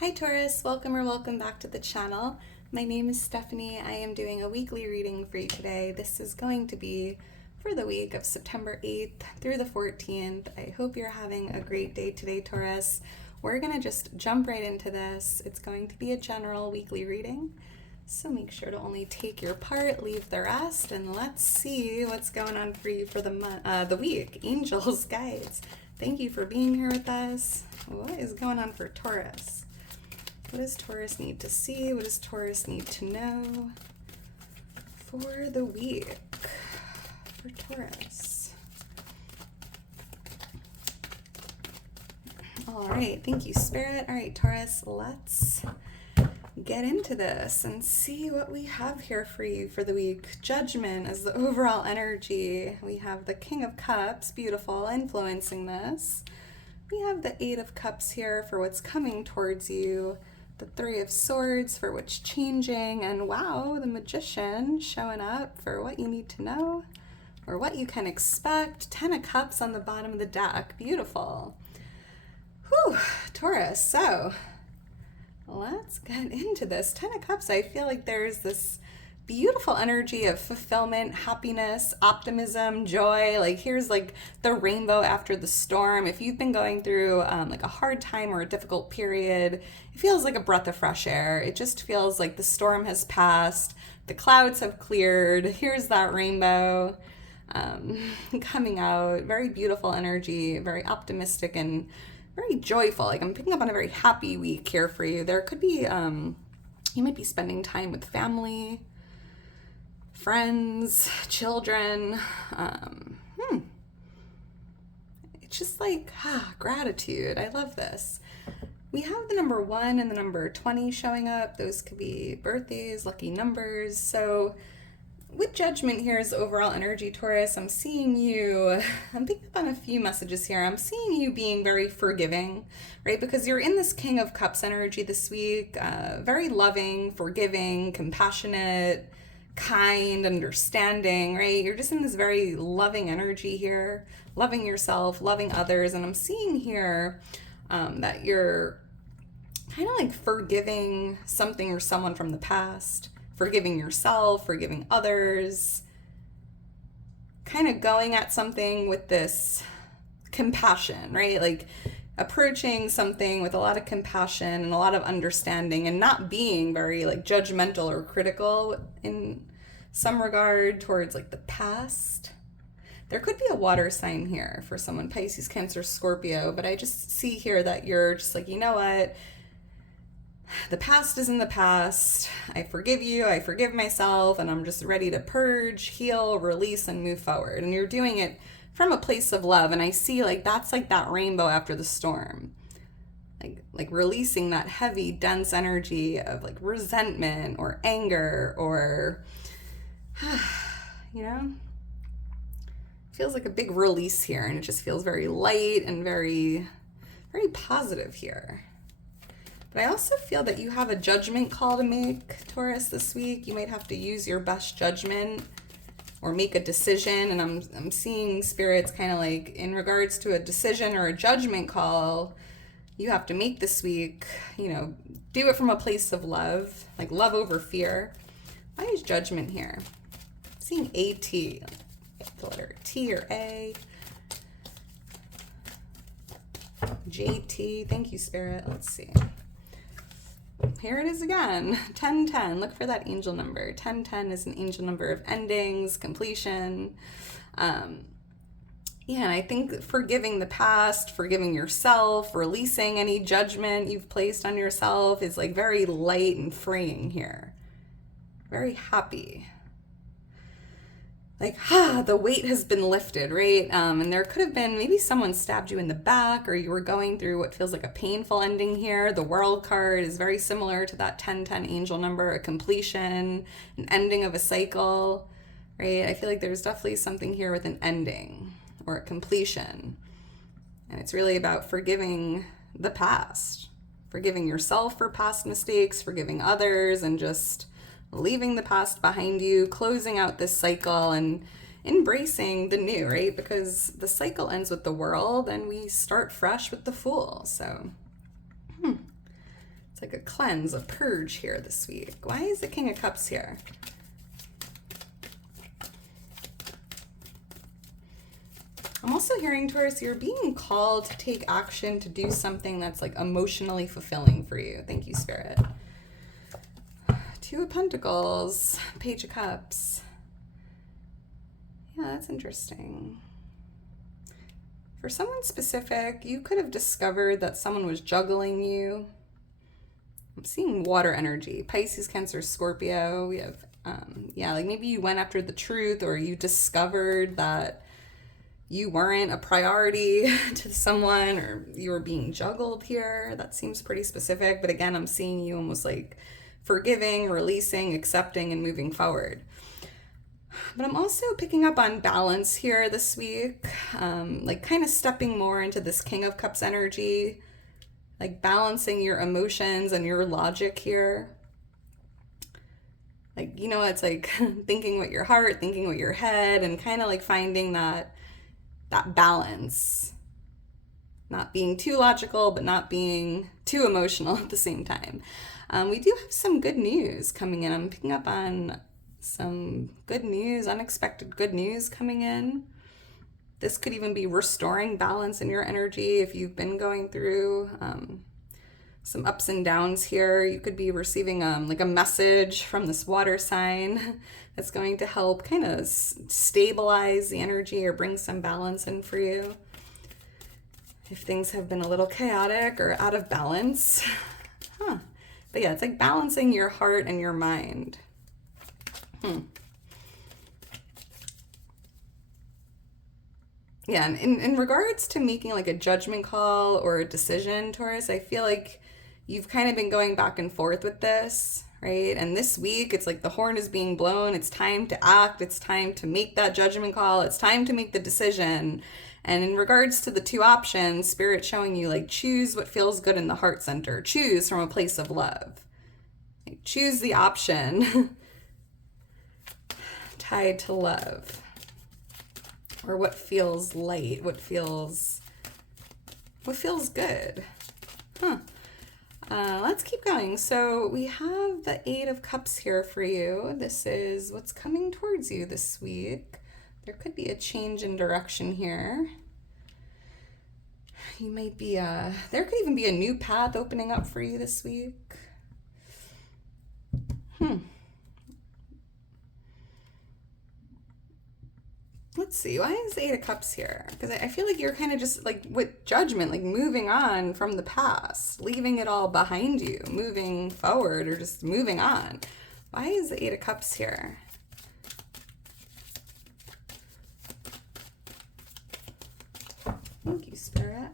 Hi Taurus, welcome back to the channel. My name is Stephanie. I am doing a weekly reading for you today. This is going to be for the week of September 8th through the 14th. I hope you're having a great day today, Taurus. We're going to just jump right into this. It's going to be a general weekly reading, so make sure to only take your part, leave the rest, and let's see what's going on for you for the week. Angels, guides, thank you for being here with us. What is going on for Taurus? What does Taurus need to see? What does Taurus need to know for the week for Taurus? All right, thank you, Spirit. All right, Taurus, let's get into this and see what we have here for you for the week. Judgment is the overall energy. We have the King of Cups, beautiful, influencing this. We have the Eight of Cups here for what's coming towards you. The Three of Swords for what's changing, and wow, the Magician showing up for what you need to know or what you can expect. 10 of Cups on the bottom of the deck. Beautiful. Whew, Taurus. So let's get into this. 10 of Cups, I feel like there's this beautiful energy of fulfillment, happiness, optimism, joy. Like here's like the rainbow after the storm. If you've been going through like a hard time or a difficult period, it feels like a breath of fresh air. It just feels like the storm has passed, the clouds have cleared. Here's that rainbow coming out. Very beautiful energy, very optimistic and very joyful. Like I'm picking up on a very happy week here for you. There could be, you might be spending time with family, friends, children. It's just like gratitude. I love this. We have the number 1 and the number 20 showing up. Those could be birthdays, lucky numbers. So with Judgment here is overall energy, Taurus. I'm seeing you, I'm picking up on a few messages here. I'm seeing you being very forgiving, right? Because you're in this King of Cups energy this week. Very loving, forgiving, compassionate, kind, understanding, right? You're just in this very loving energy here, loving yourself, loving others. And I'm seeing here that you're kind of like forgiving something or someone from the past, forgiving yourself, forgiving others, kind of going at something with this compassion, right? Like approaching something with a lot of compassion and a lot of understanding and not being very like judgmental or critical in some regard towards like the past. There could be a water sign here for someone, Pisces, Cancer, Scorpio, but I just see here that you're just like, you know what? The past is in the past. I forgive you. I forgive myself, and I'm just ready to purge, heal, release, and move forward. And you're doing it from a place of love. And I see like that's like that rainbow after the storm, like releasing that heavy, dense energy of like resentment or anger or, you know, feels like a big release here. And it just feels very light and very, very positive here. But I also feel that you have a judgment call to make, Taurus, this week. You might have to use your best judgment or make a decision. And I'm seeing spirits kind of like in regards to a decision or a judgment call you have to make this week, you know, do it from a place of love, like love over fear. Why is Judgment here? I'm seeing A-T, the letter T or A. J-T, thank you, Spirit. Let's see. Here it is again, 1010. Look for that angel number. 1010 is an angel number of endings, completion. Yeah, and I think forgiving the past, forgiving yourself, releasing any judgment you've placed on yourself is like very light and freeing here. Very happy. Like, the weight has been lifted, right? And there could have been, maybe someone stabbed you in the back or you were going through what feels like a painful ending here. The World card is very similar to that 1010 angel number, a completion, an ending of a cycle, right? I feel like there's definitely something here with an ending or a completion. And it's really about forgiving the past, forgiving yourself for past mistakes, forgiving others, and just leaving the past behind you, closing out this cycle and embracing the new, right? Because the cycle ends with the World and we start fresh with the Fool. So It's like a cleanse, a purge here this week. Why is the King of Cups here? I'm also hearing, Taurus, you're being called to take action to do something that's like emotionally fulfilling for you. Thank you, Spirit. Two of Pentacles, Page of Cups. Yeah, that's interesting. For someone specific, you could have discovered that someone was juggling you. I'm seeing water energy, Pisces, Cancer, Scorpio. We have, yeah, like maybe you went after the truth, or you discovered that you weren't a priority to someone, or you were being juggled here. That seems pretty specific. But again, I'm seeing you almost like forgiving, releasing, accepting, and moving forward. But I'm also picking up on balance here this week, like kind of stepping more into this King of Cups energy, like balancing your emotions and your logic here. Like, you know, it's like thinking with your heart, thinking with your head, and kind of like finding that balance. Not being too logical, but not being too emotional at the same time. We do have some good news coming in. I'm picking up on some good news, unexpected good news coming in. This could even be restoring balance in your energy if you've been going through some ups and downs here. You could be receiving like a message from this water sign that's going to help kind of stabilize the energy or bring some balance in for you. If things have been a little chaotic or out of balance. But yeah, it's like balancing your heart and your mind. Yeah, and in regards to making like a judgment call or a decision, Taurus, I feel like you've kind of been going back and forth with this, right? And this week, it's like the horn is being blown. It's time to act. It's time to make that judgment call. It's time to make the decision. And in regards to the two options, Spirit's showing you like choose what feels good in the heart center. Choose from a place of love. Like, choose the option tied to love, or what feels light, what feels good. Let's keep going. So we have the Eight of Cups here for you. This is what's coming towards you this week. There could be a change in direction here. You might be there could even be a new path opening up for you this week. Let's see, why is the Eight of Cups here? Because I feel like you're kind of just like with judgment, like moving on from the past, leaving it all behind you, moving forward, or just moving on. Why is the Eight of Cups here? Thank you, Spirit.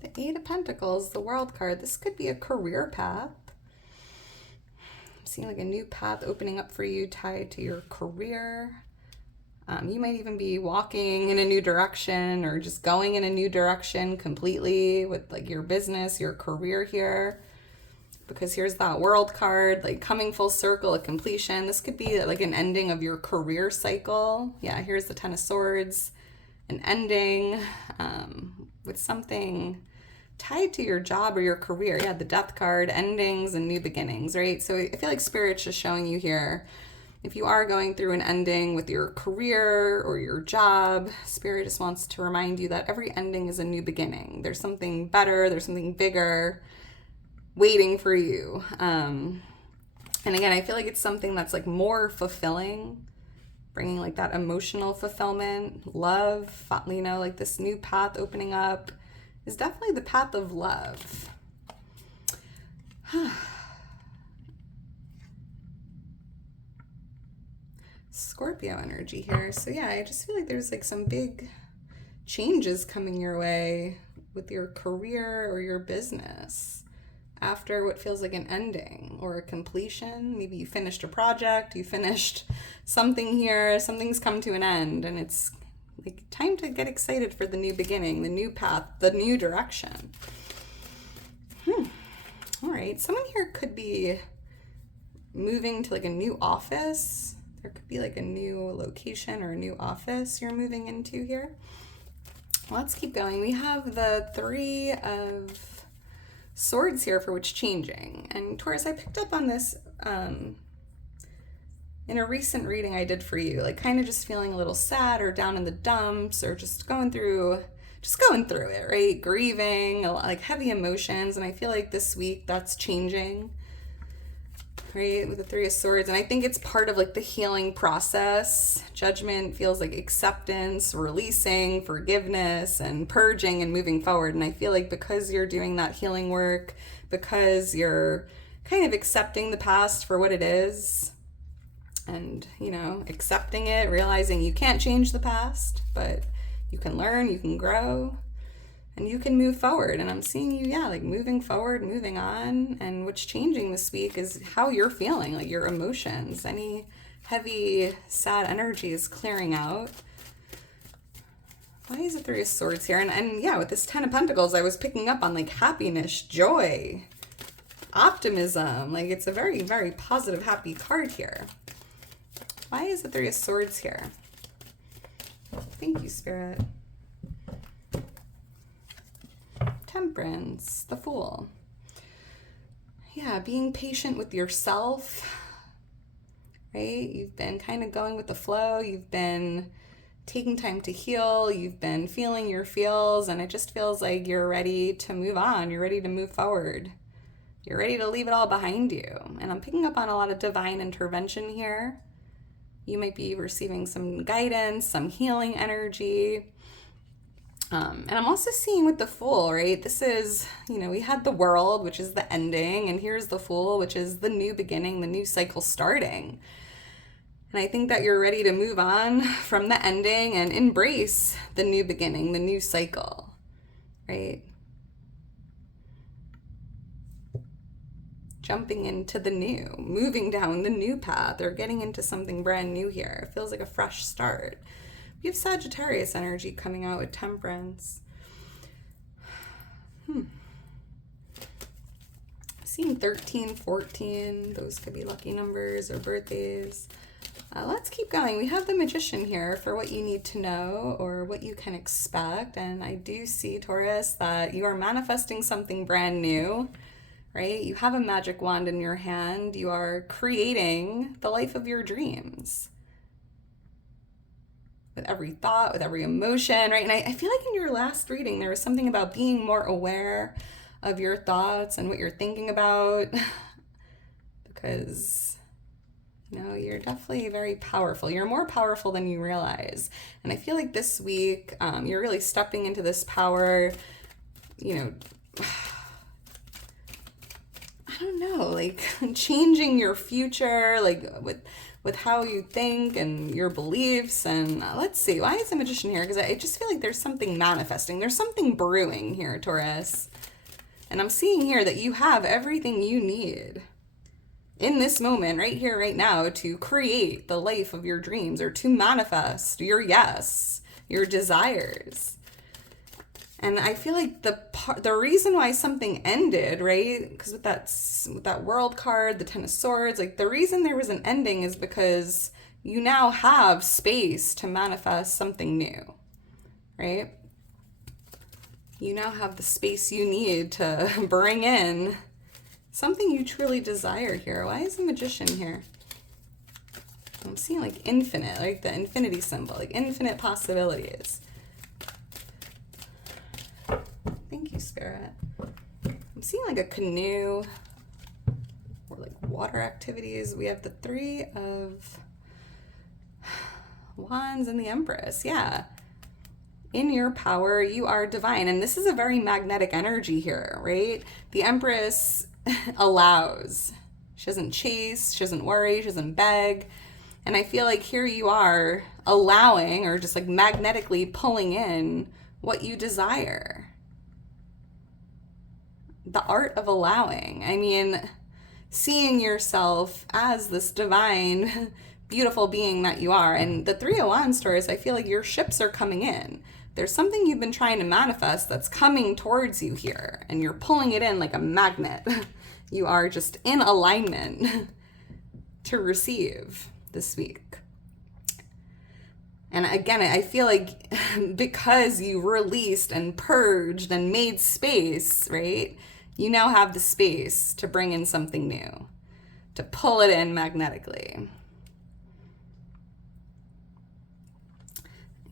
The Eight of Pentacles, the World card. This could be a career path. Seeing like a new path opening up for you tied to your career. You might even be walking in a new direction, or just going in a new direction completely with like your business, your career here. Because here's that World card, like coming full circle, a completion. This could be like an ending of your career cycle. Yeah, here's the Ten of Swords, an ending with something tied to your job or your career. Yeah, the Death card, endings and new beginnings, right? So I feel like Spirit's just showing you here, if you are going through an ending with your career or your job, Spirit just wants to remind you that every ending is a new beginning. There's something better, there's something bigger waiting for you. And again, I feel like it's something that's like more fulfilling, bringing like that emotional fulfillment, love, you know, like this new path opening up is definitely the path of love. Scorpio energy here. So yeah, I just feel like there's like some big changes coming your way with your career or your business after what feels like an ending or a completion. Maybe you finished a project, you finished something here, something's come to an end, and it's like time to get excited for the new beginning, the new path, the new direction. All right, someone here could be moving to like a new office. There could be like a new location or a new office you're moving into here. Let's keep going. We have the Three of Swords here for what's changing. And Taurus, I picked up on this in a recent reading I did for you, like kind of just feeling a little sad or down in the dumps or just going through it, right? Grieving, like heavy emotions. And I feel like this week that's changing, right? With the Three of Swords. And I think it's part of like the healing process. Judgment feels like acceptance, releasing, forgiveness, and purging and moving forward. And I feel like because you're doing that healing work, because you're kind of accepting the past for what it is, and, you know, accepting it, realizing you can't change the past, but you can learn, you can grow, and you can move forward. And I'm seeing you, like moving forward, moving on. And what's changing this week is how you're feeling, like your emotions. Any heavy, sad energy is clearing out. Why is the Three of Swords here? And yeah, with this Ten of Pentacles, I was picking up on like happiness, joy, optimism. Like it's a very, very positive, happy card here. Why is the Three of Swords here? Thank you, Spirit. Temperance, the Fool. Yeah, being patient with yourself, right? You've been kind of going with the flow. You've been taking time to heal. You've been feeling your feels, and it just feels like you're ready to move on. You're ready to move forward. You're ready to leave it all behind you. And I'm picking up on a lot of divine intervention here. You might be receiving some guidance, some healing energy. And I'm also seeing with the Fool, right? This is, you know, we had the World, which is the ending, and here's the Fool, which is the new beginning, the new cycle starting. And I think that you're ready to move on from the ending and embrace the new beginning, the new cycle, right? Jumping into the new, moving down the new path, or getting into something brand new here. It feels like a fresh start. We have Sagittarius energy coming out with Temperance. Seeing 13, 14, those could be lucky numbers or birthdays. Let's keep going. We have the Magician here for what you need to know or what you can expect. And I do see, Taurus, that you are manifesting something brand new, right? You have a magic wand in your hand. You are creating the life of your dreams. With every thought, with every emotion, right? And I feel like in your last reading, there was something about being more aware of your thoughts and what you're thinking about. Because, you know, you're definitely very powerful. You're more powerful than you realize. And I feel like this week, you're really stepping into this power, you know, I don't know, like changing your future, like with how you think and your beliefs. And let's see, why is the Magician here? Because I just feel like there's something manifesting. There's something brewing here, Taurus. And I'm seeing here that you have everything you need in this moment, right here, right now, to create the life of your dreams or to manifest your yes, your desires. And I feel like the reason why something ended, right? Because with that World card, the Ten of Swords, like the reason there was an ending is because you now have space to manifest something new, right? You now have the space you need to bring in something you truly desire here. Why is the Magician here? I'm seeing like infinite, like the infinity symbol, like infinite possibilities. Thank you, Spirit. I'm seeing like a canoe or like water activities. We have the Three of Wands and the Empress. Yeah. In your power, you are divine. And this is a very magnetic energy here, right? The Empress allows. She doesn't chase. She doesn't worry. She doesn't beg. And I feel like here you are allowing or just like magnetically pulling in what you desire. The art of allowing. I mean, seeing yourself as this divine, beautiful being that you are. And the Three of Wands, Taurus, I feel like your ships are coming in. There's something you've been trying to manifest that's coming towards you here, and you're pulling it in like a magnet. You are just in alignment to receive this week. And again, I feel like because you released and purged and made space, right? You now have the space to bring in something new, to pull it in magnetically.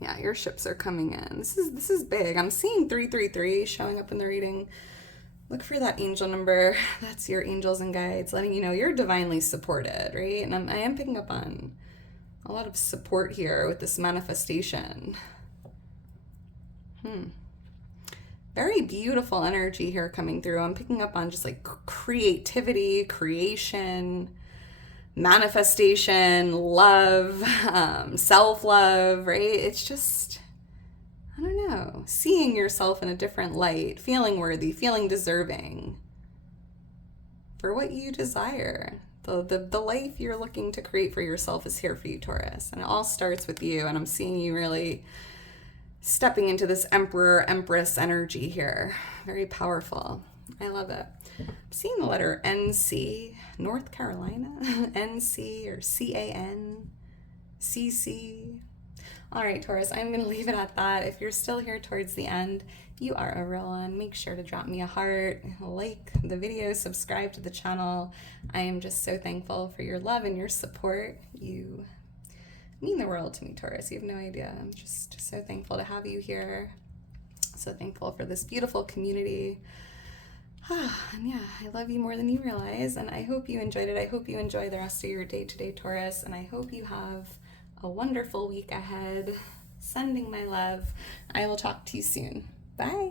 Yeah, your ships are coming in. This is big. I'm seeing 333 showing up in the reading. Look for that angel number. That's your angels and guides letting you know you're divinely supported, right? And I am picking up on a lot of support here with this manifestation. Very beautiful energy here coming through. I'm picking up on just like creativity, creation, manifestation, love, self-love, right? It's just, I don't know, seeing yourself in a different light, feeling worthy, feeling deserving for what you desire. The life you're looking to create for yourself is here for you, Taurus. And it all starts with you. And I'm seeing you really stepping into this Emperor, Empress energy here. Very powerful. I love it. I'm seeing the letter NC, North Carolina, NC or CAN, CC. All right, Taurus, I'm going to leave it at that. If you're still here towards the end, you are a real one. Make sure to drop me a heart, like the video, subscribe to the channel. I am just so thankful for your love and your support. You mean the world to me, Taurus. You have no idea. I'm just so thankful to have you here. So thankful for this beautiful community. And yeah, I love you more than you realize, and I hope you enjoyed it. I hope you enjoy the rest of your day today, Taurus, and I hope you have a wonderful week ahead. Sending my love. I will talk to you soon. Bye.